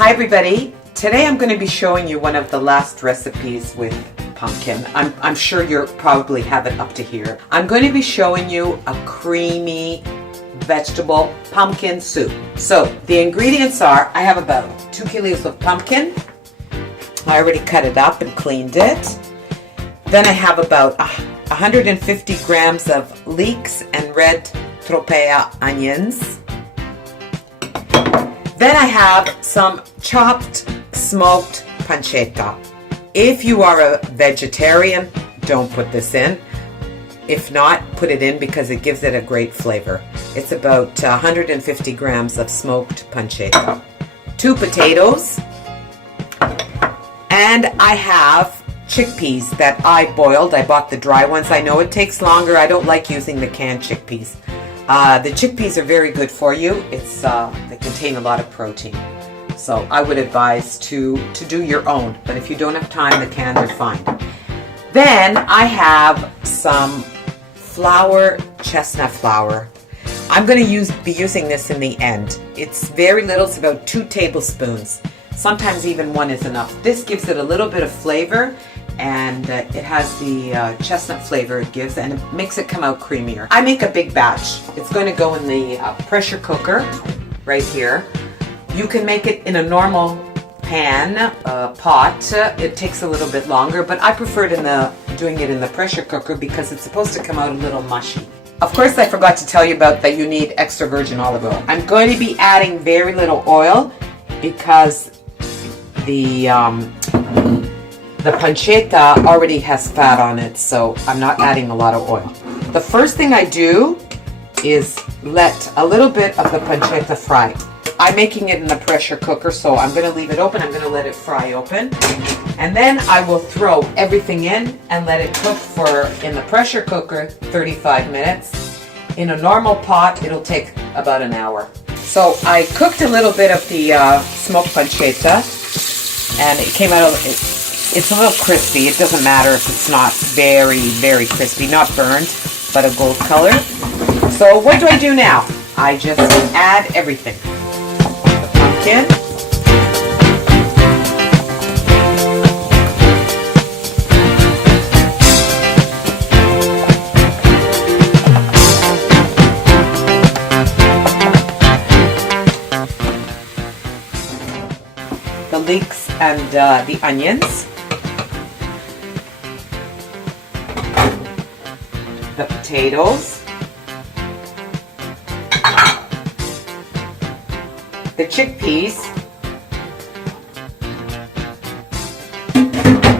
Hi everybody, today I'm going to be showing you one of the last recipes with pumpkin. I'm sure you probably have it up to here. I'm going to be showing you a creamy vegetable pumpkin soup. So the ingredients are, I have about 2 kilos of pumpkin. I already cut it up and cleaned it. Then I have about 150 grams of leeks and red tropea onions. Then I have some chopped smoked pancetta. If you are a vegetarian, don't put this in. If not, put it in because it gives it a great flavor. It's about 150 grams of smoked pancetta. 2 potatoes. And I have chickpeas that I boiled. I bought the dry ones. I know it takes longer. I don't like using the canned chickpeas. The chickpeas are very good for you. They contain a lot of protein. So I would advise to do your own. But if you don't have time, the canned are fine. Then I have some flour, chestnut flour. I'm going to be using this in the end. It's very little. It's about 2 tablespoons. Sometimes even 1 is enough. This gives it a little bit of flavor, and it has the chestnut flavor it gives, and it makes it come out creamier. I make a big batch. It's going to go in the pressure cooker right here. You can make it in a normal pan, pot. It takes a little bit longer, but I prefer doing it in the pressure cooker because it's supposed to come out a little mushy. Of course, I forgot to tell you about that you need extra virgin olive oil. I'm going to be adding very little oil because the pancetta already has fat on it, so I'm not adding a lot of oil. The first thing I do is let a little bit of the pancetta fry. I'm making it in the pressure cooker, so I'm going to leave it open. I'm going to let it fry open. And then I will throw everything in and let it cook in the pressure cooker 35 minutes. In a normal pot, it'll take about an hour. So I cooked a little bit of the smoked pancetta, and it came out, it's a little crispy. It doesn't matter if it's not very, very crispy, not burned, but a gold color. So what do I do now? I just add everything. The pumpkin. The leeks and the onions, the potatoes, the chickpeas.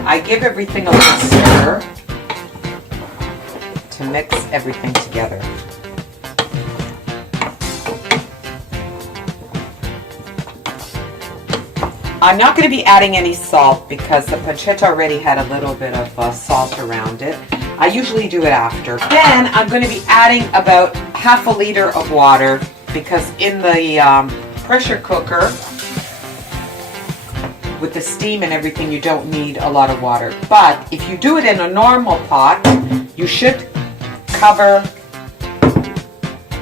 I give everything a little stir to mix everything together. I'm not going to be adding any salt because the pancetta already had a little bit of salt around it. I usually do it after. Then I'm going to be adding about half a liter of water because in the pressure cooker with the steam and everything, you don't need a lot of water. But if you do it in a normal pot, you should cover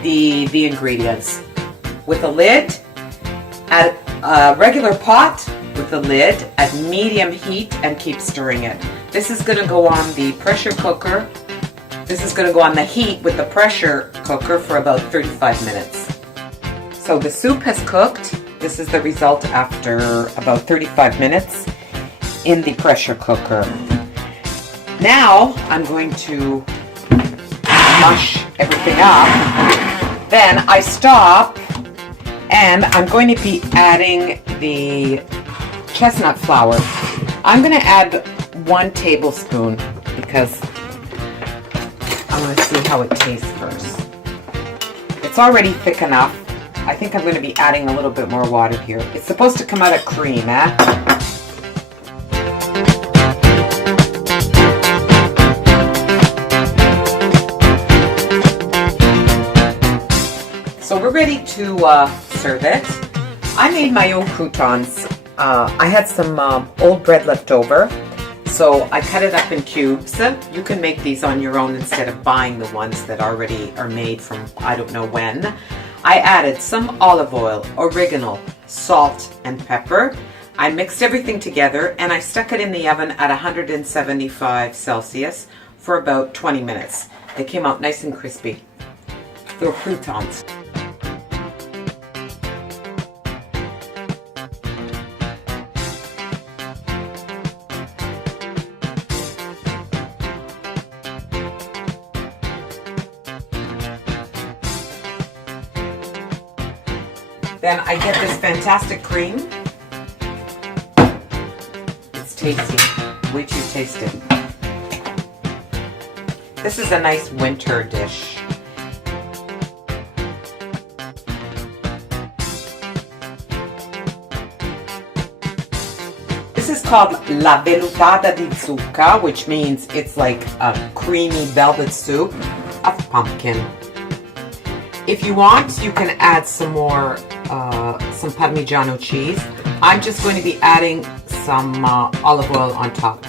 the ingredients with a lid. Add a regular pot with the lid at medium heat and keep stirring it. This is going to go on the pressure cooker. This is going to go on the heat with the pressure cooker for about 35 minutes. So the soup has cooked. This is the result after about 35 minutes in the pressure cooker. Now I'm going to mush everything up. Then I stop. And I'm going to be adding the chestnut flour. I'm going to add 1 tablespoon because I want to see how it tastes first. It's already thick enough. I think I'm going to be adding a little bit more water here. It's supposed to come out of cream, eh? So we're ready to serve it. I made my own croutons. I had some old bread left over, so I cut it up in cubes. You can make these on your own instead of buying the ones that already are made from I don't know when. I added some olive oil, oregano, salt, and pepper. I mixed everything together and I stuck it in the oven at 175 Celsius for about 20 minutes. They came out nice and crispy. They're croutons. Then I get this fantastic cream. It's tasty, way too tasty. This is a nice winter dish. This is called la vellutata di zucca, which means it's like a creamy velvet soup of pumpkin. If you want, you can add some more, some Parmigiano cheese. I'm just going to be adding some olive oil on top.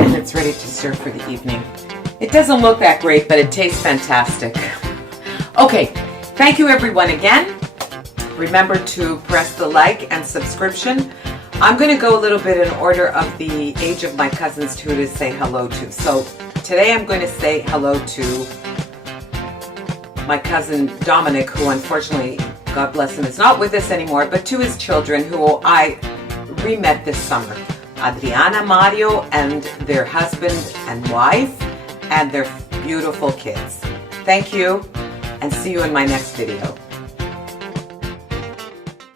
And it's ready to serve for the evening. It doesn't look that great, but it tastes fantastic. Okay, thank you everyone again. Remember to press the like and subscription. I'm going to go a little bit in order of the age of my cousins to say hello to. So today I'm going to say hello to my cousin Dominic, who unfortunately, God bless him, is not with us anymore, but to his children who I re-met this summer. Adriana, Mario, and their husband and wife, and their beautiful kids. Thank you, and see you in my next video.